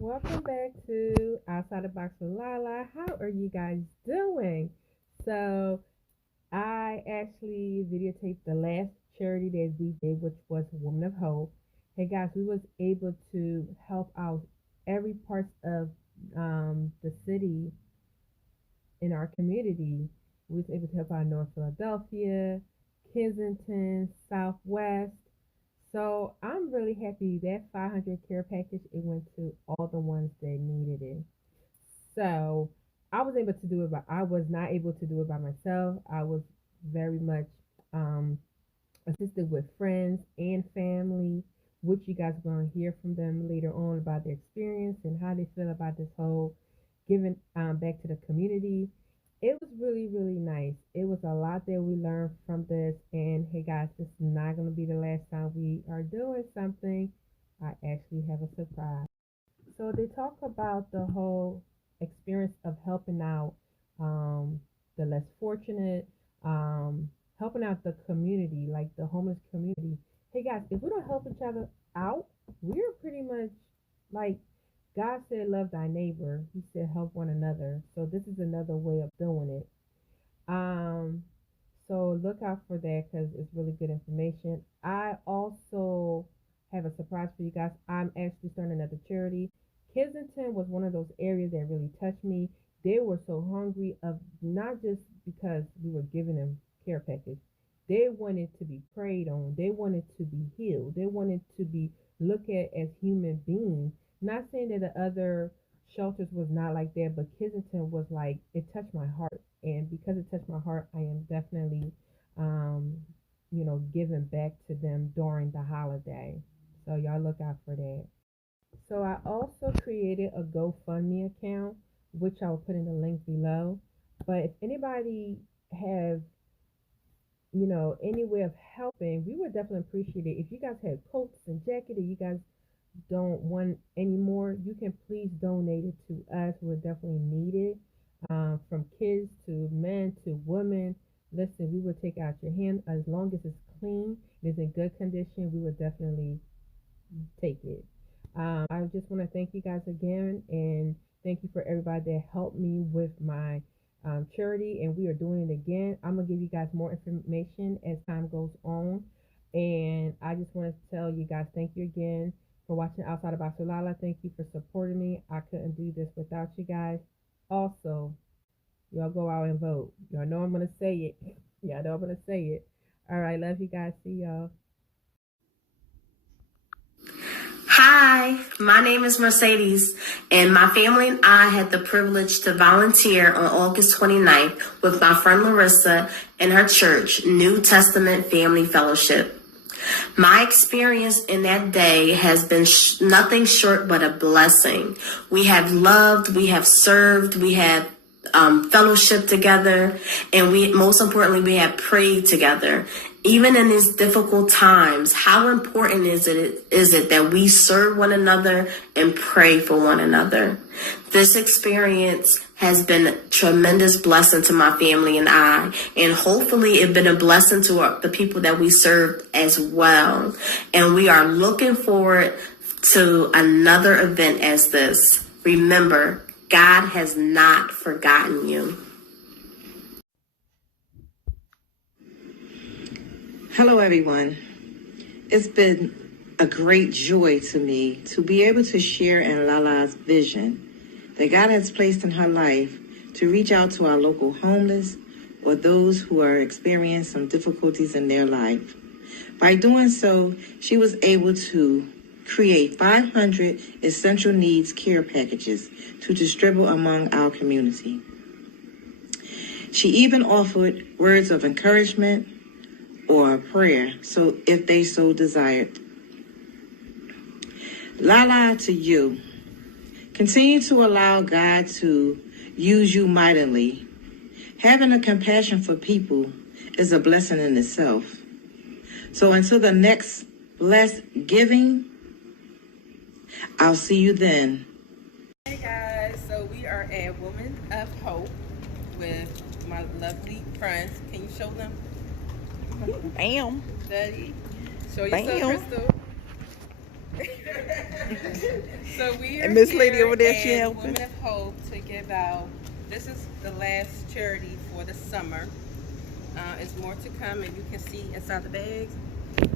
Welcome back to Outside the Box with Lala. How are you guys doing? So, I actually videotaped the last charity that we did, which was Women of Hope. Hey guys, we was able to help out every part of the city in our community. We was able to help out North Philadelphia, Kensington, Southwest. So I'm really happy that 500 care package it went to all the ones that needed it. So I was able to do it, but I was not able to do it by myself. I was very much um, assisted with friends and family, which you guys are going to hear from them later on about their experience and how they feel about this whole giving back to the community. It was really, really nice. It was a lot that we learned from this. And hey, guys, this is not going to be the last time we are doing something. I actually have a surprise. So they talk about the whole experience of helping out the less fortunate, helping out the community, like the homeless community. Hey guys, if we don't help each other out, we're pretty much like God said, love thy neighbor. He said, help one another. So this is another way of doing it. Um, so look out for that because it's really good information. I also have a surprise for you guys. I'm actually starting another charity. Kensington was one of those areas that really touched me. They were so hungry of not just because we were giving them care package. They wanted to be preyed on. They wanted to be healed. They wanted to be looked at as human beings. Not saying that the other shelters was not like that, but Kensington was like it touched my heart, and because it touched my heart, I am definitely, um, giving back to them during the holiday. So y'all look out for that. So I also created a GoFundMe account, which I will put in the link below. But if anybody have, any way of helping, we would definitely appreciate it. If you guys have coats and jackets that you guys don't want anymore, you can please donate it to us. We'll definitely need it. From kids to men to women. Listen, we will take out your hand as long as it's clean, it's in good condition. We will definitely take it. I just want to thank you guys again and thank you for everybody that helped me with my charity. And we are doing it again. I'm going to give you guys more information as time goes on. And I just want to tell you guys thank you again for watching Outside of Box with Lala. Thank you for supporting me. I couldn't do this without you guys. Also, y'all go out and vote. Y'all know I'm going to say it. Y'all know I'm going to say it. All right. Love you guys. See y'all. Hi, my name is Mercedes, and my family and I had the privilege to volunteer on August 29th with my friend Larissa and her church, New Testament Family Fellowship. My experience in that day has been nothing short but a blessing. We have loved, we have served, we have fellowship together, and most importantly, we have prayed together. Even in these difficult times, how important is it that we serve one another and pray for one another? This experience has been a tremendous blessing to my family and I, and hopefully it's been a blessing to the people that we serve as well. And we are looking forward to another event as this. Remember, God has not forgotten you. Hello, everyone. It's been a great joy to me to be able to share in Lala's vision that God has placed in her life to reach out to our local homeless or those who are experiencing some difficulties in their life. By doing so, she was able to create 500 essential needs care packages to distribute among our community. She even offered words of encouragement or a prayer, so if they so desired. Lala, to you, continue to allow God to use you mightily. Having a compassion for people is a blessing in itself. So until the next blessed giving, I'll see you then. Hey guys, so we are at Women of Hope with my lovely friends. Can you show them? Bam. Daddy, show Bam. yourself, Crystal. So we are And Miss Lady here over there, she at helping. Women of Hope to give out. This is the last charity for the summer. It's more to come, and you can see inside the bags.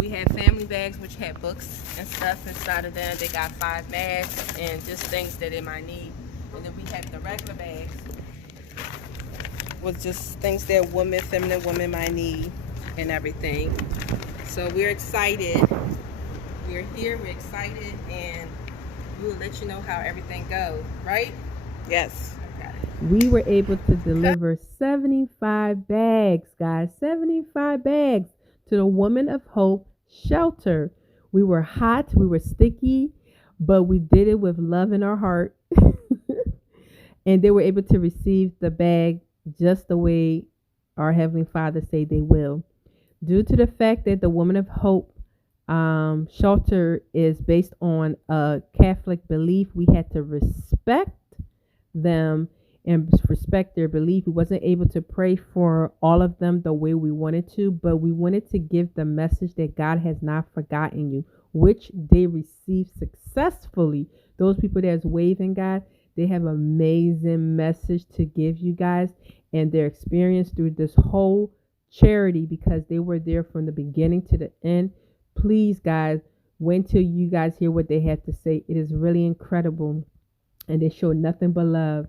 We have family bags, which had books and stuff inside of them. They got 5 masks and just things that they might need. And then we have the regular bags with just things that feminine women might need and everything. So we're excited. We're here, we're excited, and we will let you know how everything goes, right? Yes. Okay. We were able to deliver 75 bags, guys, 75 bags to the Women of Hope shelter. We were hot, we were sticky, but we did it with love in our heart. And they were able to receive the bag just the way our Heavenly Father say they will. Due to the fact that the Woman of Hope shelter is based on a Catholic belief, we had to respect them and respect their belief. We wasn't able to pray for all of them the way we wanted to, but we wanted to give the message that God has not forgotten you, which they received successfully. Those people that's waving, God, they have an amazing message to give you guys and their experience through this whole charity, because they were there from the beginning to the end. Please, guys, wait till you guys hear what they have to say. It is really incredible, and they show nothing but love.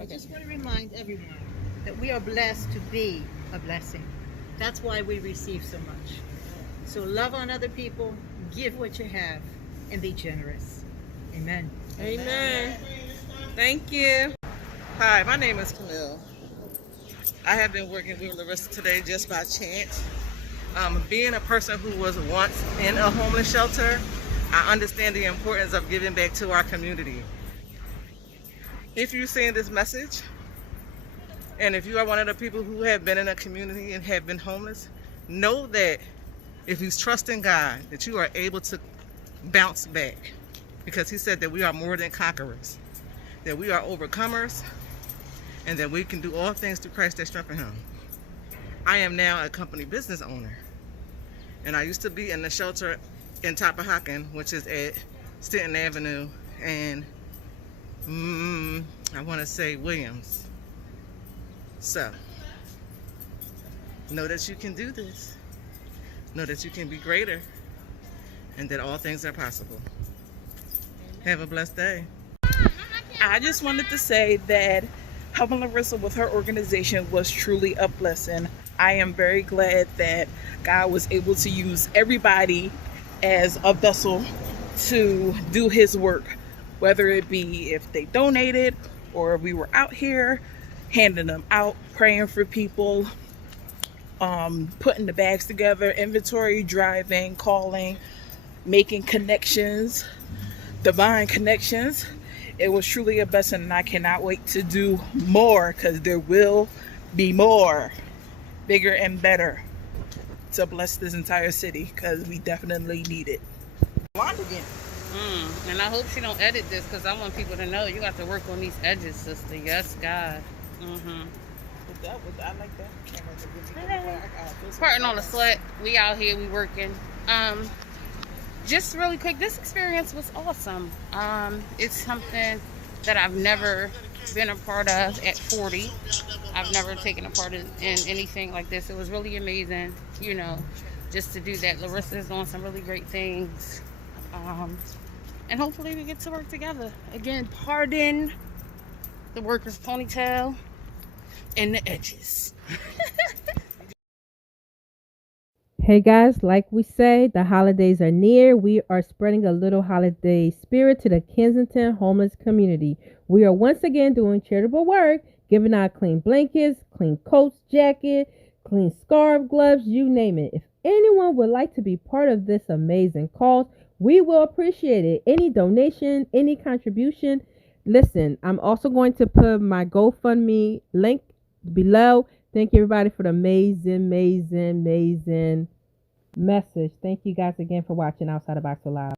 I just want to remind everyone that we are blessed to be a blessing. That's why we receive so much. So love on other people, give what you have, and be generous. Amen. Amen. Thank you. Hi, my name is Camille. I have been working with Larissa today just by chance. Being a person who was once in a homeless shelter, I understand the importance of giving back to our community. If you're seeing this message, and if you are one of the people who have been in a community and have been homeless, know that if you trust in God, that you are able to bounce back. Because He said that we are more than conquerors, that we are overcomers, and that we can do all things through Christ that strengthens Him. I am now a company business owner, and I used to be in the shelter in Tappahocken, which is at Stanton Avenue and I want to say Williams. So, know that you can do this. Know that you can be greater, and that all things are possible. Have a blessed day. I just wanted to say that helping Larissa with her organization was truly a blessing. I am very glad that God was able to use everybody as a vessel to do His work, whether it be if they donated or we were out here handing them out, praying for people, putting the bags together, inventory, driving, calling, making connections, divine connections. It was truly a blessing, and I cannot wait to do more, because there will be more, bigger and better, to bless this entire city, because we definitely need it. And I hope she don't edit this, because I want people to know you got to work on these edges, sister. Yes, God. I like that. Parting on the sweat. We out here, we working. Just really quick, this experience was awesome. It's something that I've never been a part of at 40. I've never taken a part in anything like this. It was really amazing, just to do that. Larissa is doing some really great things. And hopefully we get to work together. Again, pardon the workers' ponytail and the edges. Hey guys, like we say, the holidays are near. We are spreading a little holiday spirit to the Kensington homeless community. We are once again doing charitable work, giving out clean blankets, clean coats, jacket, clean scarf, gloves, you name it. If anyone would like to be part of this amazing cause, we will appreciate it. Any donation, any contribution. Listen, I'm also going to put my GoFundMe link below. Thank you everybody for the amazing message. Thank you guys again for watching Outside the Box Live.